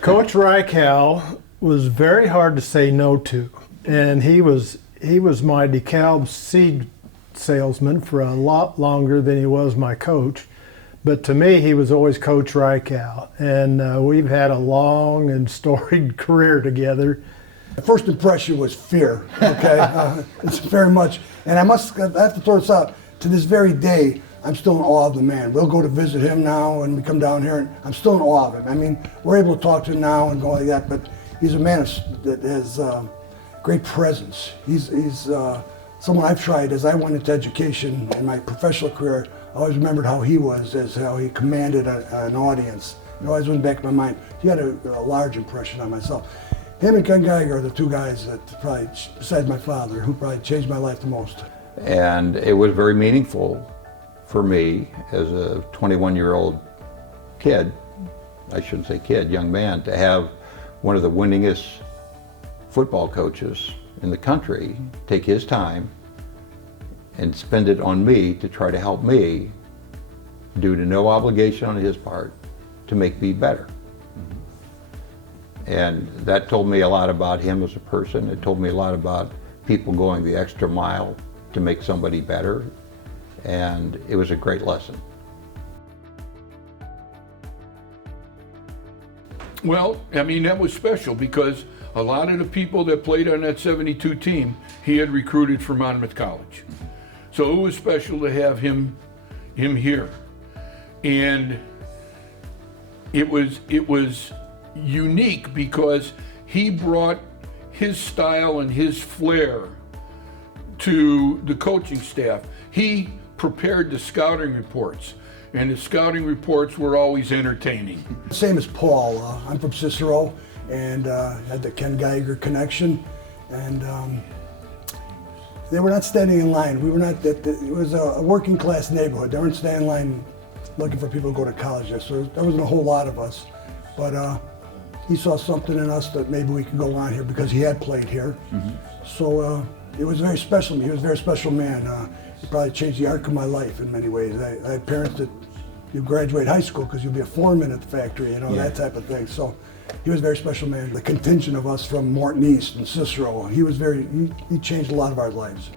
Coach Reichel was very hard to say no to, and he was my DeKalb seed salesman for a lot longer than he was my coach. But to me, he was always Coach Reichel, and we've had a long and storied career together. The first impression was fear, okay? It's very much, and I have to throw this out, to this very day, I'm still in awe of the man. We'll go to visit him now and we come down here, and I'm still in awe of him. I mean, we're able to talk to him now and go like that, but he's a man that has great presence. He's someone I've tried as I went into education in my professional career. I always remembered how he was, as how he commanded an audience. It always went back in my mind. He had a large impression on myself. Him and Ken Geiger are the two guys that probably, besides my father, who probably changed my life the most. And it was very meaningful for me as a 21-year-old kid, I shouldn't say kid, young man, to have one of the winningest football coaches in the country take his time and spend it on me to try to help me, due to no obligation on his part, to make me better. And that told me a lot about him as a person. It told me a lot about people going the extra mile to make somebody better. And it was a great lesson. Well, I mean, that was special because a lot of the people that played on that 72 team, he had recruited from Monmouth College. So it was special to have him here. And it was unique because he brought his style and his flair to the coaching staff. He prepared the scouting reports, and the scouting reports were always entertaining. Same as Paul. I'm from Cicero and had the Ken Geiger connection, and they were not standing in line. We were not. It was a working class neighborhood. They weren't standing in line looking for people to go to college there. So there wasn't a whole lot of us, but he saw something in us that maybe we could go on here because he had played here. Mm-hmm. So it was very special to me. He was a very special man. He probably changed the arc of my life in many ways. I had parents that you graduate high school because you'll be a foreman at the factory, you know, that type of thing. So he was a very special man. The contingent of us from Morton East and Cicero, he changed a lot of our lives.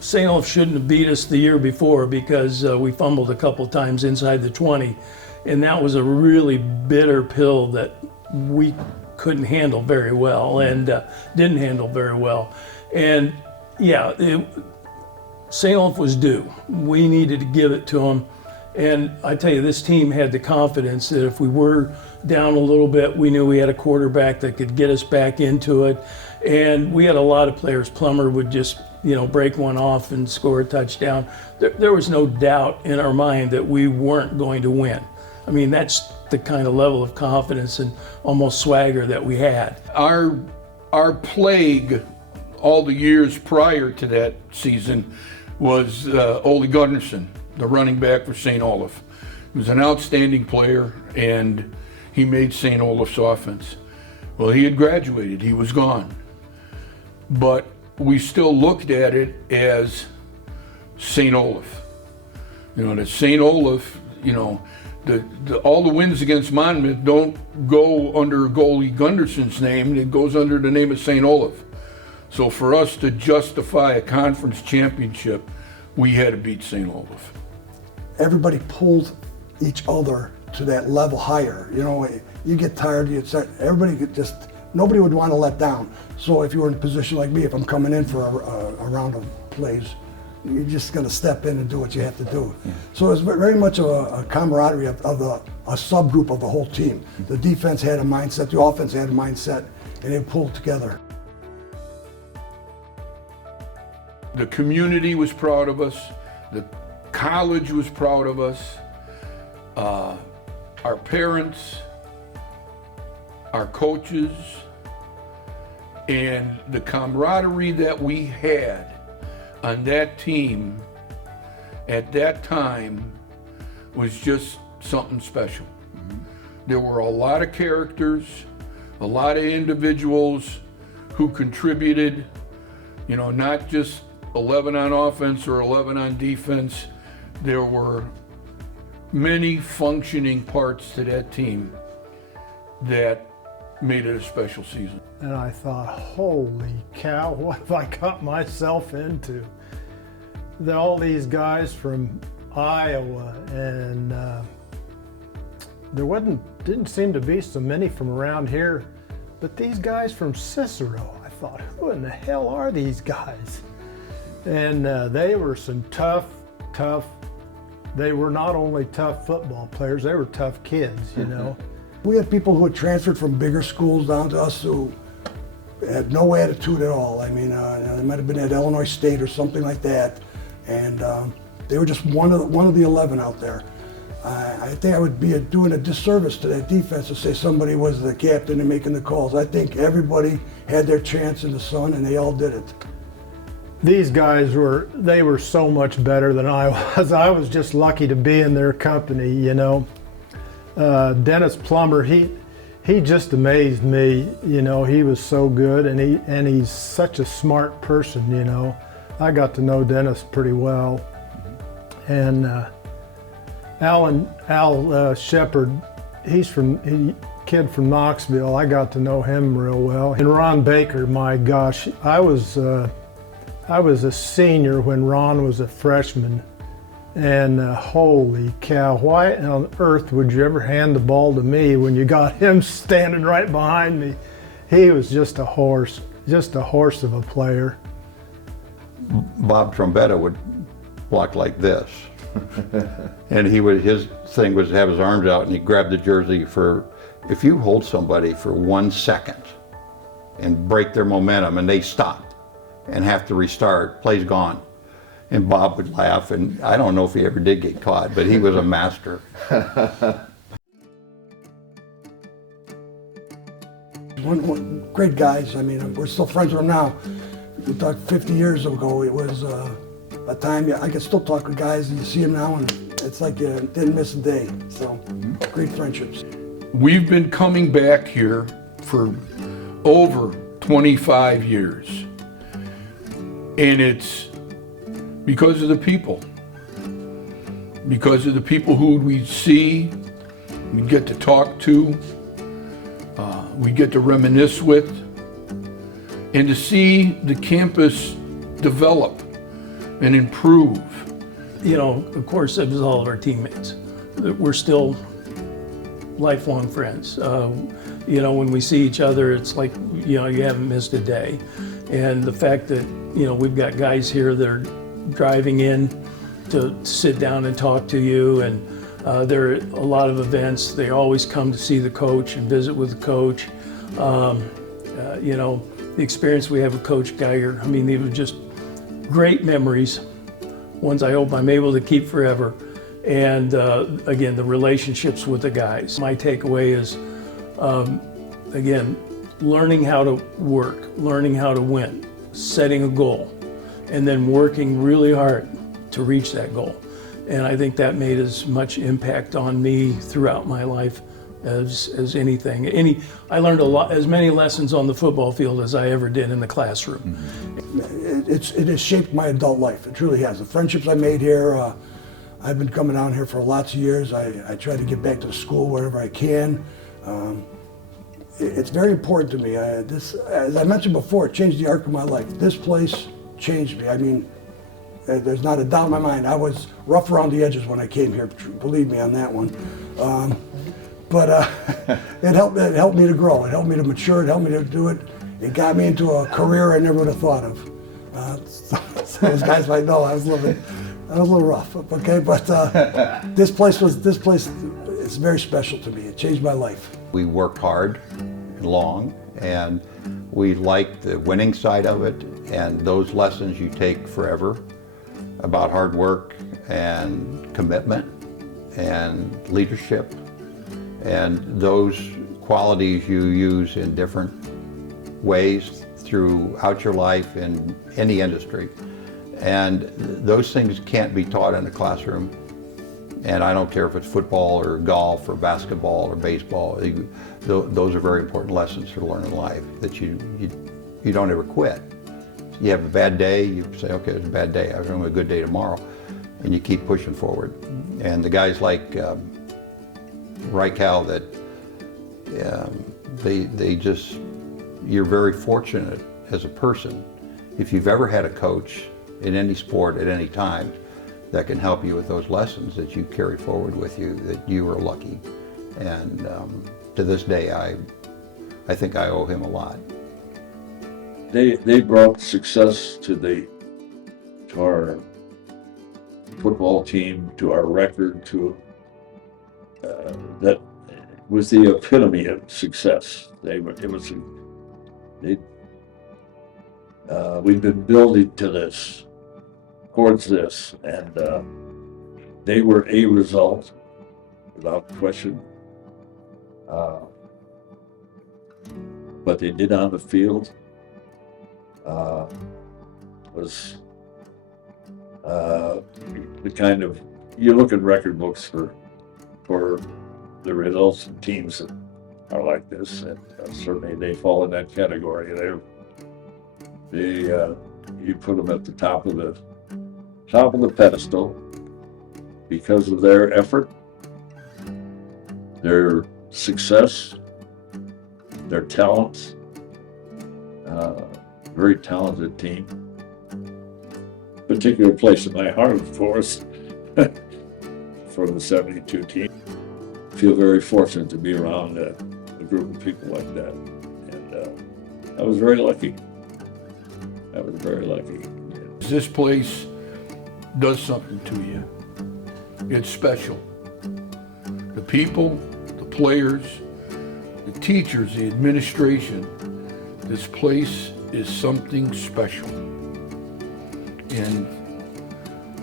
St. Olaf shouldn't have beat us the year before because we fumbled a couple times inside the 20, and that was a really bitter pill that we couldn't handle very well and didn't handle very well. And yeah, St. Olaf was due. We needed to give it to them. And I tell you, this team had the confidence that if we were down a little bit, we knew we had a quarterback that could get us back into it. And we had a lot of players. Plummer would just, break one off and score a touchdown. There was no doubt in our mind that we weren't going to win. I mean, that's the kind of level of confidence and almost swagger that we had. Our plague all the years prior to that season was Ole Gunnarsson, the running back for St. Olaf. He was an outstanding player, and he made St. Olaf's offense. Well, he had graduated, he was gone. But we still looked at it as St. Olaf. That St. Olaf, all the wins against Monmouth don't go under goalie Gundersson's name, it goes under the name of St. Olaf. So for us to justify a conference championship, we had to beat St. Olaf. Everybody pulled each other to that level higher. You get tired, nobody would want to let down. So if you were in a position like me, if I'm coming in for a round of plays, you're just going to step in and do what you have to do. Yeah. So it was very much a camaraderie of a subgroup of the whole team. The defense had a mindset, the offense had a mindset, and they pulled together. The community was proud of us. The college was proud of us. Our parents, our coaches, and the camaraderie that we had on that team at that time was just something special. Mm-hmm. There were a lot of characters, a lot of individuals who contributed, not just 11 on offense or 11 on defense. There were many functioning parts to that team that made it a special season. And I thought, holy cow, what have I got myself into? All these guys from Iowa, and didn't seem to be so many from around here, but these guys from Cicero, I thought, who in the hell are these guys? And they were some tough, they were not only tough football players, they were tough kids, you know. We had people who had transferred from bigger schools down to us who had no attitude at all. I mean, they might have been at Illinois State or something like that, and they were just one of the 11 out there. I think I would be doing a disservice to that defense to say somebody was the captain and making the calls. I think everybody had their chance in the sun, and they all did it. These guys were so much better than I was. I was just lucky to be in their company, you know. Dennis Plummer, he just amazed me, you know. He was so good, and he's such a smart person, you know. I got to know Dennis pretty well. And Al Shepard, kid from Knoxville. I got to know him real well. And Ron Baker, my gosh, I was a senior when Ron was a freshman, and holy cow, why on earth would you ever hand the ball to me when you got him standing right behind me? He was just a horse of a player. Bob Trombetta would block like this. And his thing was to have his arms out and he'd grab the jersey if you hold somebody for 1 second and break their momentum and they stop and have to restart, play's gone. And Bob would laugh, and I don't know if he ever did get caught, but he was a master. Great guys. I mean, we're still friends with them now. We talked 50 years ago. It was a time I can still talk with guys, and you see them now, and it's like you didn't miss a day. So, great friendships. We've been coming back here for over 25 years. And it's because of the people. Because of the people who we see, we get to talk to, we get to reminisce with, and to see the campus develop and improve. You know, of course, it was all of our teammates. We're still lifelong friends. You know, when we see each other, it's like, you know, you haven't missed a day. And the fact that, you know, we've got guys here that are driving in to sit down and talk to you, and there are a lot of events. They always come to see the coach and visit with the coach. You know, the experience we have with Coach Geiger, I mean, they were just great memories, ones I hope I'm able to keep forever. And again, the relationships with the guys. My takeaway is, again, learning how to work, learning how to win, setting a goal, and then working really hard to reach that goal. And I think that made as much impact on me throughout my life as anything. I learned as many lessons on the football field as I ever did in the classroom. It has shaped my adult life. It truly has. The friendships I made here, I've been coming down here for lots of years. I try to get back to the school wherever I can. It's very important to me. As I mentioned before, it changed the arc of my life. This place changed me. I mean, there's not a doubt in my mind. I was rough around the edges when I came here, believe me on that one. But it helped me to grow. It helped me to mature. It helped me to do it. It got me into a career I never would have thought of. So those guys might know I was a little rough, okay? But this place is very special to me. It changed my life. We worked hard and long, and we liked the winning side of it, and those lessons you take forever about hard work and commitment and leadership, and those qualities you use in different ways throughout your life in any industry. And those things can't be taught in a classroom. And I don't care if it's football or golf or basketball or baseball. Those are very important lessons to learn in life, that you don't ever quit. You have a bad day, you say, okay, it's a bad day, I'm going to have a good day tomorrow. and you keep pushing forward. And the guys like Reichel, that they just, you're very fortunate as a person if you've ever had a coach in any sport at any time that can help you with those lessons that you carry forward with you, that you were lucky. And to this day, I think I owe him a lot. They brought success to our football team, to our record, to that was the epitome of success. We've been building to this, towards this, and they were a result, without question. What they did on the field was the kind of, you look in record books for the results of teams that are like this, and certainly they fall in that category. You put them at the top of the pedestal because of their effort, their success, their talents. Very talented team. Particular place in my heart, of course, for the 72 team. I feel very fortunate to be around a group of people like that. And I was very lucky. I was very lucky. This place does something to you. It's special. The people, the players, the teachers, the administration, this place is something special. And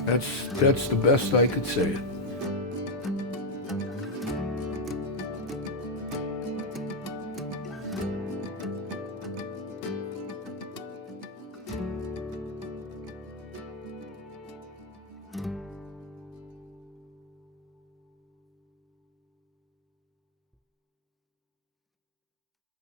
that's the best I could say it.